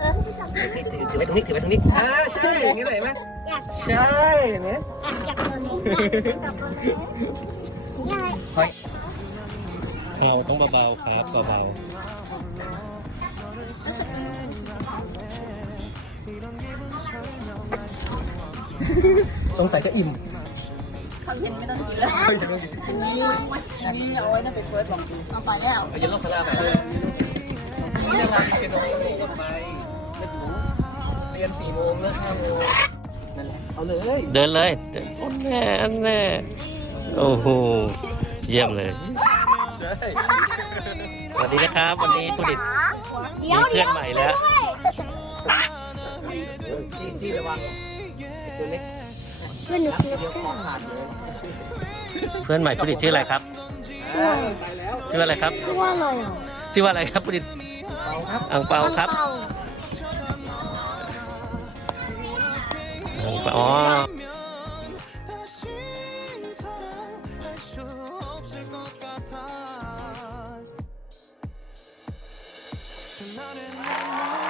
ถือถือไว้ตรงนี้ถือไว้ตรงนี้อ่าใช่อย่างนี้เลยไหมอยากใช่เห็นไหมอยากตัวนี้อยากตัวนี้นี่อะไรเอาต้องเบาๆครับเบาสงสัยจะอิ่มคอนเทนต์ไม่ต้องกินแล้วเฮ้ยจะต้องกินนี่นี่เอาไว้นะไปเฟิร์สบอกเอาไปแล้วเอาเย็นโลกคาราไป งเลิกห้าโมงนั่นแหละเอาเลยๆเดินเลยเดินอันแน่อันแน่โอ้โหเยี่ยมเลยใช่สวัสดีนะครับ วันนี้ผู้ดิตมีเพื่อนใหม่แล้วที่ที่ระวังตัวเล็กเพื่อนหนูรับเพื่อนเดียวคอขาดเลยเพื่อนใหม่ผู้ดิตชื่ออะไรครับไปแล้วชื่ออะไรครับชื่อว่าอะไรอะชื่อว่าอะไรครับผู้ดิตเอาครับอังเปาครับ อังเปาอ๋อ나는